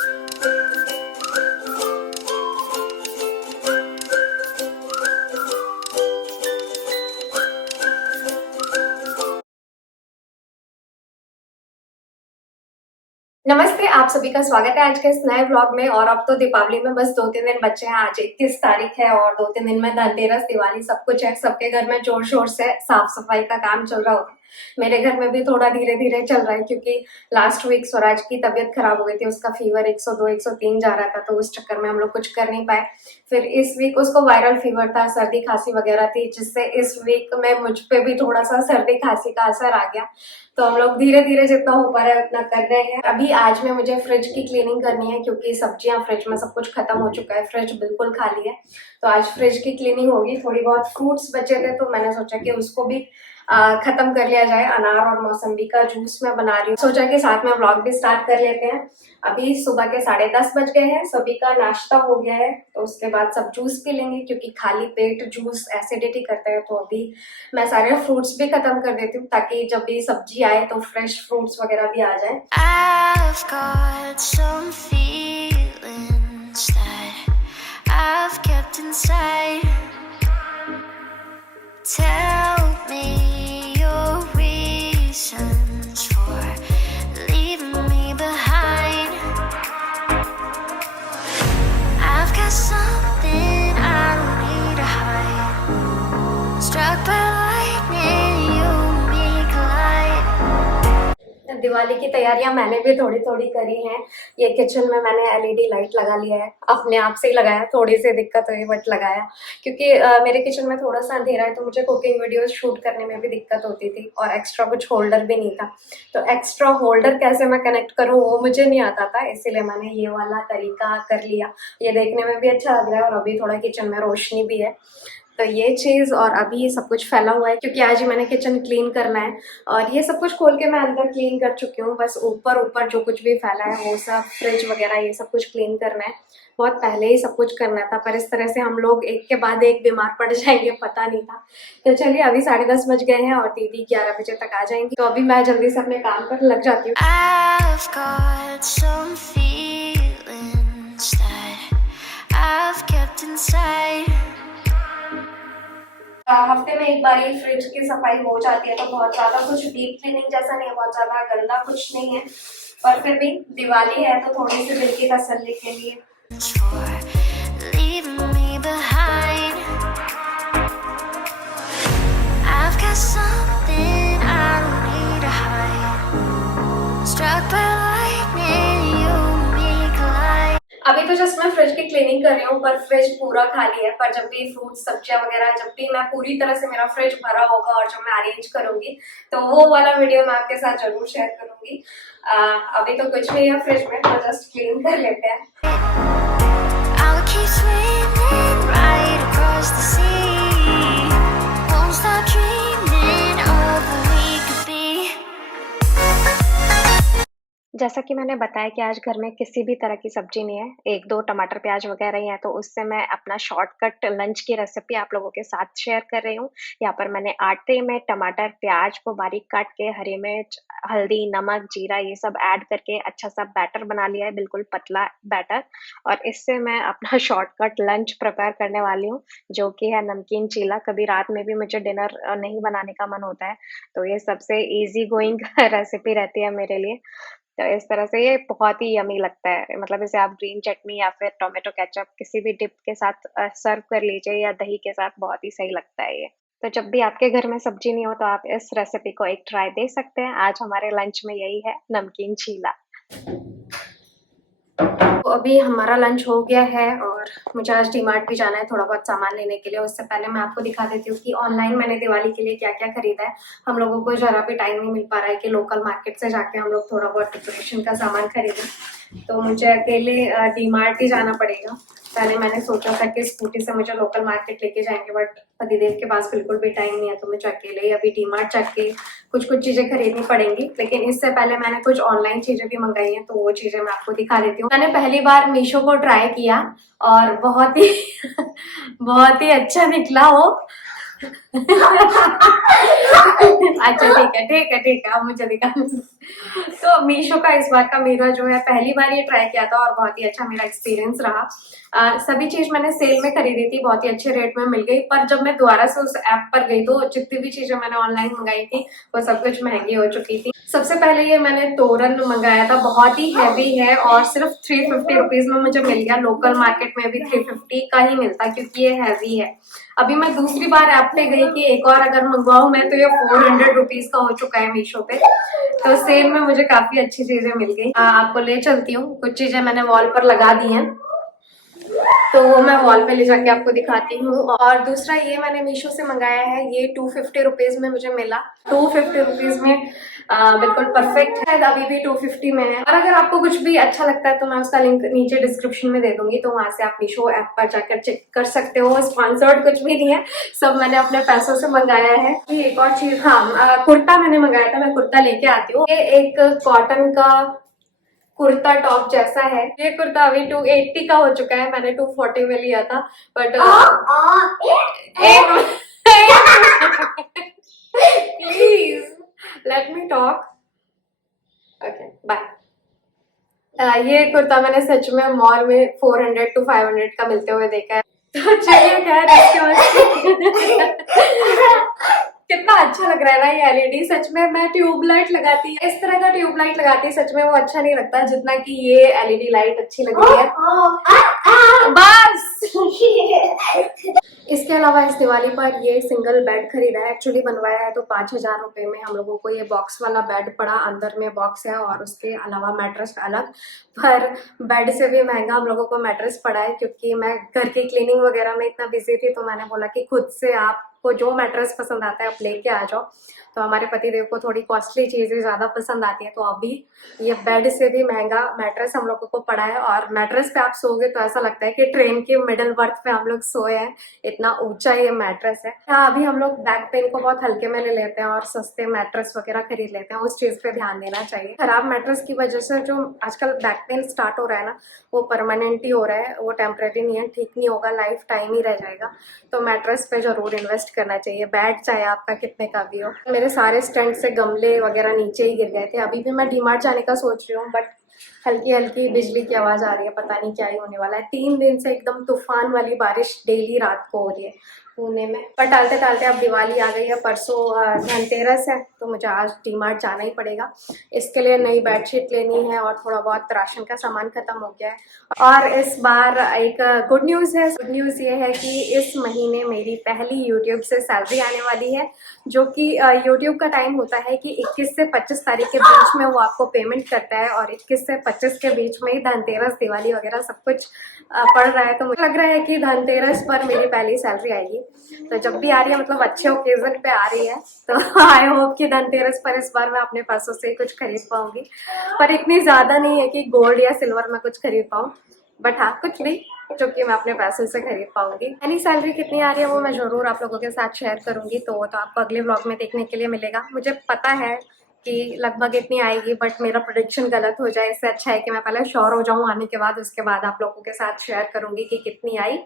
नमस्ते, आप सभी का स्वागत है आज के इस नए व्लॉग में। और अब तो दीपावली में बस 2-3 दिन बचे हैं। आज 21 तारीख है और 2-3 दिन में धनतेरस, दिवाली सब कुछ है। सबके घर में जोर शोर से साफ सफाई का काम चल रहा होगा। मेरे घर में भी थोड़ा धीरे धीरे चल रहा है क्योंकि लास्ट वीक स्वराज की तबीयत खराब हो गई थी। उसका फीवर 102 103 जा रहा था, तो उस चक्कर में हम लोग कुछ कर नहीं पाए। फिर इस वीक उसको वायरल फीवर था, सर्दी खांसी वगैरह थी, जिससे इस वीक में मुझ पे भी थोड़ा सा सर्दी खांसी का असर आ गया। तो हम लोग धीरे धीरे जितना हो पा रहा है उतना कर रहे हैं। अभी आज में मुझे फ्रिज की क्लीनिंग करनी है क्योंकि सब्जियां फ्रिज में सब कुछ खत्म हो चुका है, फ्रिज बिल्कुल खाली है। तो आज फ्रिज की क्लीनिंग होगी। थोड़ी बहुत फ्रूट्स बचे थे तो मैंने सोचा कि उसको भी खत्म कर लिया जाए। अनार और मौसम्बी का जूस मैं बना रही हूँ, सोचा कि साथ में व्लॉग भी स्टार्ट कर लेते हैं। अभी सुबह के 10:30 बज गए हैं, सभी का नाश्ता हो गया है। तो उसके बाद सब जूस पी लेंगे क्योंकि खाली पेट जूस एसिडिटी करता है। तो अभी मैं सारे फ्रूट्स भी खत्म कर देती हूँ ताकि जब भी सब्जी आए तो फ्रेश फ्रूट्स वगैरह भी आ जाए। I've got some feelings that I've kept inside. Tell me your reasons for leaving me behind. I've got something I don't need to hide. Struck by lightning, you and me collide. Diwali की तैयारियां मैंने भी थोड़ी थोड़ी करी हैं। ये kitchen में मैंने एलईडी लाइट लगा लिया है, अपने आप से ही लगाया। थोड़ी सी दिक्कत हुई बट लगाया क्योंकि मेरे किचन में थोड़ा सा अंधेरा है, तो मुझे कुकिंग वीडियोस शूट करने में भी दिक्कत होती थी और एक्स्ट्रा कुछ होल्डर भी नहीं था। तो एक्स्ट्रा होल्डर कैसे मैं कनेक्ट करूँ वो मुझे नहीं आता था, इसीलिए मैंने ये वाला तरीका कर लिया। ये देखने में भी अच्छा लग रहा है और अभी थोड़ा किचन में रोशनी भी है। तो ये चीज़, और अभी ये सब कुछ फैला हुआ है क्योंकि आज ही मैंने किचन क्लीन करना है। और ये सब कुछ खोल के मैं अंदर क्लीन कर चुकी हूँ, बस ऊपर ऊपर जो कुछ भी फैला है वो सब, फ्रिज वगैरह ये सब कुछ क्लीन करना है। बहुत पहले ही सब कुछ करना था, पर इस तरह से हम लोग एक के बाद एक बीमार पड़ जाएंगे पता नहीं था। तो चलिए, अभी 10:30 बज गए हैं और दीदी 11 बजे तक आ जाएंगी। तो अभी मैं जल्दी से अपने काम पर लग जाती हूँ। I've got some feelings that I've kept inside. हफ्ते में एक बार ये फ्रिज की सफाई हो जाती है, तो बहुत ज्यादा कुछ डीप क्लीनिंग जैसा नहीं है, बहुत ज्यादा गंदा कुछ नहीं है। पर फिर भी दिवाली है तो थोड़ी सी दिल की तसल्ली के लिए। For leaving me behind. I've got something I don't need to hide. Struck by lightning, you and me collide. अभी तो जस्ट मैं फ्रिज की क्लीनिंग कर रही हूँ, पर फ्रिज पूरा खाली है। पर जब भी फ्रूट सब्जियां वगैरह, जब भी मैं पूरी तरह से मेरा फ्रिज भरा होगा और जब मैं अरेंज करूंगी तो वो वाला वीडियो मैं आपके साथ जरूर शेयर करूंगी। अभी तो कुछ नहीं है फ्रिज में, तो जस्ट क्लीन कर लेते हैं। I'll keep swimming right across the sea. Won't stop dreaming of what we could be. जैसा कि मैंने बताया कि आज घर में किसी भी तरह की सब्जी नहीं है, 1-2 टमाटर प्याज वगैरह ही हैं, तो उससे मैं अपना शॉर्टकट लंच की रेसिपी आप लोगों के साथ शेयर कर रही हूँ। यहाँ पर मैंने आटे में टमाटर, प्याज को बारीक काट के, हरी मिर्च, हल्दी, नमक, जीरा ये सब ऐड करके अच्छा सा बैटर बना लिया है, बिल्कुल पतला बैटर। और इससे मैं अपना शॉर्टकट लंच प्रिपेयर करने वाली हूँ, जो कि है नमकीन चीला। कभी रात में भी मुझे डिनर नहीं बनाने का मन होता है, तो ये सबसे ईज़ी गोइंग रेसिपी रहती है मेरे लिए। तो इस तरह से ये बहुत ही यम्मी लगता है। मतलब इसे आप ग्रीन चटनी या फिर टोमेटो केचप किसी भी डिप के साथ सर्व कर लीजिए, या दही के साथ, बहुत ही सही लगता है ये। तो जब भी आपके घर में सब्जी नहीं हो तो आप इस रेसिपी को एक ट्राई दे सकते हैं। आज हमारे लंच में यही है, नमकीन चीला। तो अभी हमारा लंच हो गया है और मुझे आज डीमार्ट भी जाना है थोड़ा बहुत सामान लेने के लिए। उससे पहले मैं आपको दिखा देती हूँ कि ऑनलाइन मैंने दिवाली के लिए क्या क्या खरीदा है। हम लोगों को जरा भी टाइम नहीं मिल पा रहा है कि लोकल मार्केट से जाके हम लोग थोड़ा बहुत डेकोरेशन का सामान खरीदें, तो मुझे अकेले डीमार्ट ही जाना पड़ेगा। पहले मैंने सोचा था कि स्कूटी से मुझे लोकल मार्केट लेके जाएंगे, बट पतिदेव के पास बिल्कुल भी टाइम नहीं है, तो मुझे अकेले ही अभी डीमार्ट जाके कुछ कुछ चीजें खरीदनी पड़ेंगी। लेकिन इससे पहले मैंने कुछ ऑनलाइन चीजें भी मंगाई हैं, तो वो चीजें मैं आपको दिखा देती हूँ। मैंने पहली बार मीशो को ट्राई किया और बहुत ही बहुत ही अच्छा निकला वो। अच्छा ठीक है, आप मुझे दिखा। तो मीशो का इस बार का मेरा जो है पहली बार ये ट्राई किया था और बहुत ही अच्छा मेरा एक्सपीरियंस रहा। सभी चीज मैंने सेल में खरीदी थी, बहुत ही अच्छे रेट में मिल गई, पर जब मैं दोबारा से उस ऐप पर गई तो जितनी भी चीजें मैंने ऑनलाइन मंगाई थी वो सब कुछ महंगी हो चुकी थी। सबसे पहले ये मैंने तोरन मंगाया था, बहुत ही हैवी है और सिर्फ 350 रुपीज में मुझे मिल गया। लोकल मार्केट में भी 350 का ही मिलता क्योंकि ये हैवी है। अभी मैं दूसरी बार ऐप पे गई कि एक और अगर मंगवाऊं मैं, तो ये 400 रुपीज का हो चुका है मीशो पे। तो सेल में मुझे काफी अच्छी चीजें मिल गई। आपको ले चलती हूँ, कुछ चीजें मैंने वॉल पर लगा दी हैं तो वो मैं वॉल पे ले जाके आपको दिखाती हूँ। और दूसरा ये मैंने मीशो से मंगाया है, ये 250 रुपीज में मुझे मिला। 250 रुपीज में बिल्कुल परफेक्ट है, अभी भी 250 में है। और अगर आपको कुछ भी अच्छा लगता है तो मैं उसका लिंक नीचे डिस्क्रिप्शन में दे दूंगी, तो वहां से आप मीशो ऐप पर जाकर चेक कर सकते हो। स्पॉन्सर्ड कुछ भी नहीं है, सब मैंने अपने पैसों से मंगाया है। ये एक और चीज, हाँ, कुर्ता मैंने मंगाया था, मैं कुर्ता लेके आती हूँ। ये एक कॉटन का कुर्ता टॉप जैसा है। ये कुर्ता अभी 280 का हो चुका है, मैंने 240 में लिया था। But please let me talk, okay bye. ये कुर्ता मैंने सच में मॉल में 400 to 500 का मिलते हुए देखा है। तो चलिए खैर, कितना अच्छा लग रहा है ना ये एलईडी। सच में मैं ट्यूबलाइट लगाती, इस तरह का ट्यूबलाइट लगाती, सच में वो अच्छा नहीं लगता जितना कि ये एलईडी लाइट अच्छी लग रही है। बस इसके अलावा इस दिवाली पर ये सिंगल बेड खरीदा है, एक्चुअली बनवाया है तो 5000 रुपए में हम लोगों को ये बॉक्स वाला बेड पड़ा। अंदर में बॉक्स है और उसके अलावा मैट्रेस अलग, पर बेड से भी महंगा हम लोगों को मैट्रेस पड़ा है। क्योंकि मैं घर की क्लीनिंग वगैरह में इतना बिजी थी तो मैंने बोला कि खुद से आपको जो मैट्रेस पसंद आता है आप लेके आ जाओ। तो हमारे पतिदेव को थोड़ी कॉस्टली चीजें ज्यादा पसंद आती है, तो अभी ये बेड से भी महंगा मैट्रेस हम लोगों को पड़ा है। और मैट्रेस पे आप सोओगे तो ऐसा लगता है कि ट्रेन के मिडिल बर्थ पे हम लोग सोए हैं, इतना ऊंचा ये मैट्रेस है। हाँ, अभी हम लोग बैक पेन को बहुत हल्के में ले लेते हैं और सस्ते मैट्रेस वगैरह खरीद लेते हैं, उस चीज पे ध्यान देना चाहिए। खराब मैट्रेस की वजह से जो आजकल बैक पेन स्टार्ट हो रहा है ना, वो परमानेंट ही हो रहा है, वो टेम्परेरी नहीं है, ठीक नहीं होगा, लाइफ टाइम ही रह जाएगा। तो मैट्रेस पे जरूर इन्वेस्ट करना चाहिए, बेड चाहे आपका कितने का भी हो। मेरे सारे स्टैंड से गमले वगैरह नीचे ही गिर गए थे। अभी भी मैं डीमार्ट जाने का सोच रही हूँ, बट हल्की हल्की बिजली की आवाज आ रही है, पता नहीं क्या ही होने वाला है। 3 दिन से एकदम तूफान वाली बारिश डेली रात को हो रही है पुणे में। पर टालते टालते अब दिवाली आ गई है, परसों धनतेरस है, तो मुझे आज डीमार्ट जाना ही पड़ेगा। इसके लिए नई बेडशीट लेनी है और थोड़ा बहुत राशन का सामान खत्म हो गया है। और इस बार एक गुड न्यूज़ है। गुड न्यूज़ ये है कि इस महीने मेरी पहली यूट्यूब से सैलरी आने वाली है, जो कि यूट्यूब का टाइम होता है कि 21 से 25 तारीख के बीच में वो आपको पेमेंट करता है। और 21 से 25 के बीच में ही धनतेरस, दिवाली वगैरह सब कुछ पड़ रहा है, तो मुझे लग रहा है कि धनतेरस पर मेरी पहली सैलरी आएगी। तो जब भी आ रही है, मतलब अच्छे ओकेजन पे आ रही है, तो आई होप कि धनतेरस पर इस बार मैं अपने पैसों से कुछ खरीद पाऊंगी। पर इतनी ज्यादा नहीं है कि गोल्ड या सिल्वर में कुछ खरीद पाऊँ, बट हाँ कुछ भी जो कि मैं अपने पैसे से खरीद पाऊंगी। यानी सैलरी कितनी आ रही है वो मैं जरूर आप लोगों के साथ शेयर करूंगी, तो आपको अगले व्लॉग में देखने के लिए मिलेगा। मुझे पता है कि लगभग इतनी आएगी, बट मेरा प्रेडिक्शन गलत हो जाए, इससे अच्छा है कि मैं पहले श्योर हो जाऊं आने के बाद, उसके बाद आप लोगों के साथ शेयर करूंगी कि कितनी आई।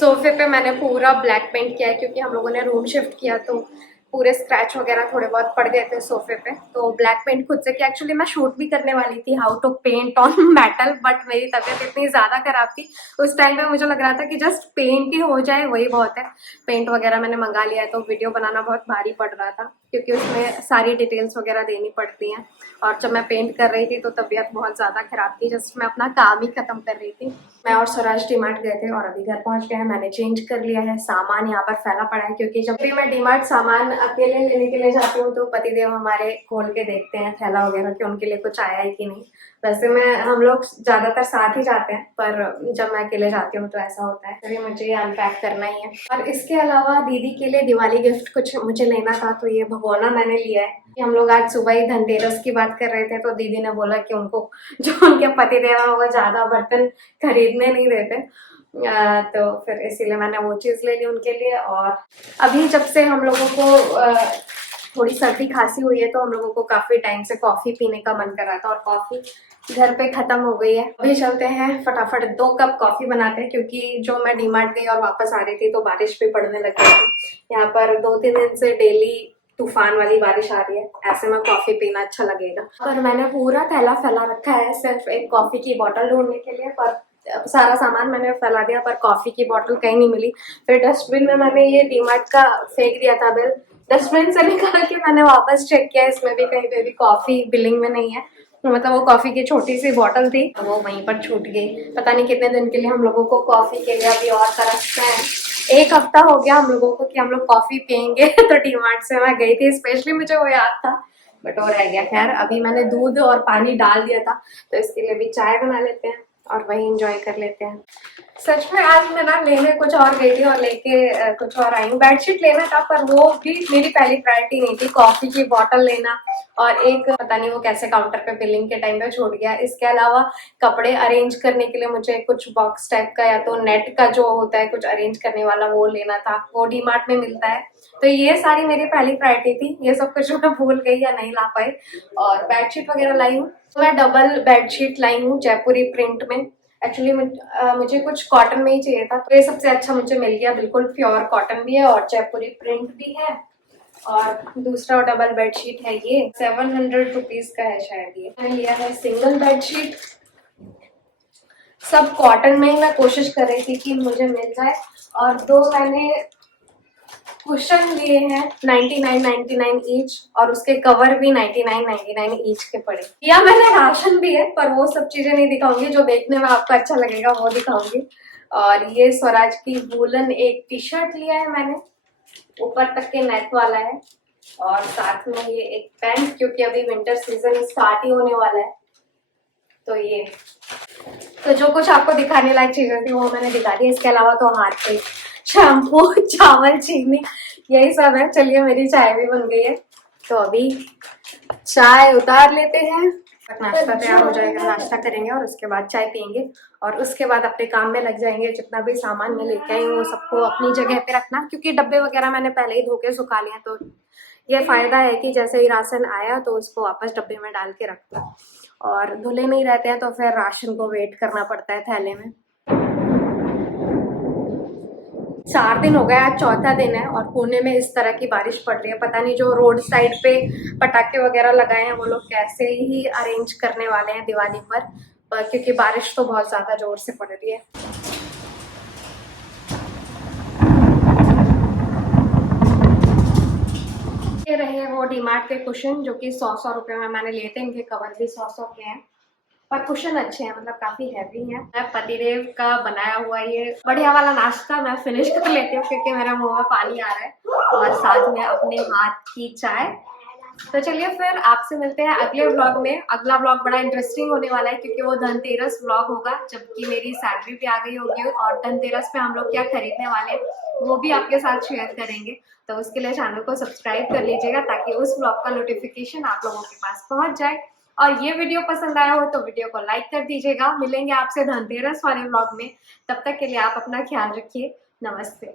सोफे पे मैंने पूरा ब्लैक पेंट किया है क्योंकि हम लोगों ने रूम शिफ्ट किया तो पूरे स्क्रैच वगैरह थोड़े बहुत पड़ गए थे सोफे पे, तो ब्लैक पेंट खुद से किया। एक्चुअली मैं शूट भी करने वाली थी how to paint on metal, but मेरी तबीयत इतनी ज्यादा खराब थी उस टाइम पे, मुझे लग रहा था कि जस्ट पेंट ही हो जाए वही बहुत है। पेंट वगैरह मैंने मंगा लिया है, तो वीडियो बनाना बहुत भारी पड़ रहा था क्योंकि उसमें सारी डिटेल्स वगैरह देनी पड़ती हैं। और जब मैं पेंट कर रही थी तो तबीयत बहुत ज्यादा खराब थी, जस्ट मैं अपना काम ही खत्म कर रही थी। मैं और स्वराज डीमार्ट गए थे और अभी घर पहुंच गए हैं। मैंने चेंज कर लिया है, सामान यहाँ पर फैला पड़ा है क्योंकि जब भी मैं डीमार्ट सामान अकेले लेने के लिए जाती हूँ तो पतिदेव हमारे खोल के देखते हैं थैला वगैरह कि उनके लिए कुछ आया है कि नहीं। वैसे हम लोग ज्यादातर साथ ही जाते हैं, पर जब मैं अकेले जाती हूँ तो ऐसा होता है, तभी मुझे ये अनपैक करना ही है। और इसके अलावा दीदी के लिए दिवाली गिफ्ट कुछ मुझे लेना था, तो ये भगोना मैंने लिया है। हम लोग आज सुबह ही धनतेरस की बात कर रहे थे, तो दीदी ने बोला कि उनको जो उनके पतिदेव है वो ज्यादा बर्तन खरीदने नहीं देते, तो फिर इसीलिए मैंने वो चीज ले ली उनके लिए। और अभी जब से हम लोगों को थोड़ी सर्दी खांसी हुई है तो हम लोगों को काफी टाइम से कॉफी पीने का मन कर रहा था, और कॉफी घर पे खत्म हो गई है। अभी चलते हैं फटाफट 2 कप कॉफी बनाते हैं, क्योंकि जो मैं डीमार्ट गई और वापस आ रही थी तो बारिश भी पड़ने लग गई थी। यहाँ पर 2-3 दिन से डेली तूफान वाली बारिश आ रही है, ऐसे में कॉफी पीना अच्छा लगेगा। पर मैंने पूरा थैला फैला रखा है सिर्फ एक कॉफी की बोतल ढूंढने के लिए, पर सारा सामान मैंने फैला दिया पर कॉफी की बोतल कहीं नहीं मिली। फिर डस्टबिन में मैंने ये डीमार्ट का फेंक दिया था बिल, डस्टबिन से निकाल के मैंने वापस चेक किया, इसमें भी कहीं पे भी कॉफी बिलिंग में नहीं है। मतलब वो कॉफी की छोटी सी बोतल थी, वो वहीं पर छूट गई। पता नहीं कितने दिन के लिए हम लोगों को कॉफी के लिए अभी और तरसते हैं। 1 हफ्ता हो गया हम लोगों को कि हम लोग कॉफी पियेंगे तो डीमार्ट से मैं गई थी स्पेशली, मुझे वो याद था बट वो रह गया। खैर अभी मैंने दूध और पानी डाल दिया था तो इसके लिए भी चाय बना लेते हैं और वही एंजॉय कर लेते हैं। सच में आज मैं ना लेने कुछ और गई थी और लेके कुछ और आई हूँ। बेडशीट लेना था पर वो भी मेरी पहली प्रायोरिटी नहीं थी। कॉफी की बोतल लेना और एक पता नहीं वो कैसे काउंटर पे बिलिंग के टाइम पे छूट गया। इसके अलावा कपड़े अरेंज करने के लिए मुझे कुछ बॉक्स टाइप का या तो नेट का जो होता है कुछ अरेंज करने वाला वो लेना था, वो डीमार्ट में मिलता है। तो ये सारी मेरी पहली प्रायोरिटी थी, ये सब कुछ मैं भूल गई या नहीं ला पाई। और बेडशीट वगैरह लाई हूँ, तो मैं डबल बेडशीट लाई हूँ जयपुरी प्रिंट में। एक्चुअली मुझे कुछ कॉटन में ही चाहिए था तो ये सबसे अच्छा मुझे मिल गया, बिल्कुल प्योर कॉटन भी है और जयपुरी प्रिंट भी है। और दूसरा डबल बेडशीट है, ये 700 रुपीज का है शायद। ये मैंने लिया है सिंगल बेडशीट, सब कॉटन में ही मैं कोशिश कर रही थी कि मुझे मिल जाए। और 2 मैंने कुशन लिए हैं 99.99 ईच और उसके कवर भी 99.99 ईच के पड़े। या मैंने राशन भी है पर वो सब चीजें नहीं दिखाऊंगी, जो देखने में आपको अच्छा लगेगा वो दिखाऊंगी। और ये स्वराज की वूलन एक टी शर्ट लिया है मैंने, ऊपर तक के नेक वाला है। और साथ में ये एक पैंट, क्योंकि अभी विंटर सीजन स्टार्ट ही होने वाला है। तो ये तो जो कुछ आपको दिखाने लायक चीजें थी वो मैंने दिखा दी। इसके अलावा तो हाथ पे शैम्पू, चावल, चीनी, यही सब है। चलिए मेरी चाय भी बन गई है तो अभी चाय उतार लेते हैं। नाश्ता तैयार हो जाएगा, नाश्ता करेंगे और उसके बाद चाय पियेंगे और उसके बाद अपने काम में लग जाएंगे। जितना भी सामान मैं लेके आई हूँ वो सबको अपनी जगह पे रखना, क्योंकि डब्बे वगैरह मैंने पहले ही धो के सुखा लिए। तो ये फायदा है कि जैसे ही राशन आया तो उसको वापस डब्बे में डाल के रखता, और धुले नहीं रहते हैं तो फिर राशन को वेट करना पड़ता है थैले में। 4 दिन हो गए, आज चौथा दिन है और पुणे में इस तरह की बारिश पड़ रही है। पता नहीं जो रोड साइड पे पटाखे वगैरह लगाए हैं वो लोग कैसे ही अरेंज करने वाले हैं दिवाली पर, क्योंकि बारिश तो बहुत ज्यादा जोर से पड़ रही है। ये रहे वो डीमार्ट के कुशन जो कि 100 रुपए में मैंने लिए थे। इनके कवर भी 100 के हैं पर कुशन अच्छे हैं, मतलब काफी हैवी हैं। मैं पतिदेव का बनाया हुआ ये बढ़िया वाला नाश्ता मैं फिनिश कर लेती हूँ क्योंकि मेरा मुंह में पानी आ रहा है, और साथ में अपने हाथ की चाय। तो चलिए फिर आपसे मिलते हैं अगले व्लॉग में। अगला व्लॉग बड़ा इंटरेस्टिंग होने वाला है क्योंकि वो धनतेरस व्लॉग होगा, जबकि मेरी सैलरी भी आ गई होगी और धनतेरस पे हम लोग क्या खरीदने वाले हैं वो भी आपके साथ शेयर करेंगे। तो उसके लिए चैनल को सब्सक्राइब कर लीजिएगा ताकि उस व्लॉग का नोटिफिकेशन आप लोगों के पास पहुंच जाए। और ये वीडियो पसंद आया हो तो वीडियो को लाइक कर दीजिएगा। मिलेंगे आपसे धनतेरस वाले व्लॉग में, तब तक के लिए आप अपना ख्याल रखिए। नमस्ते।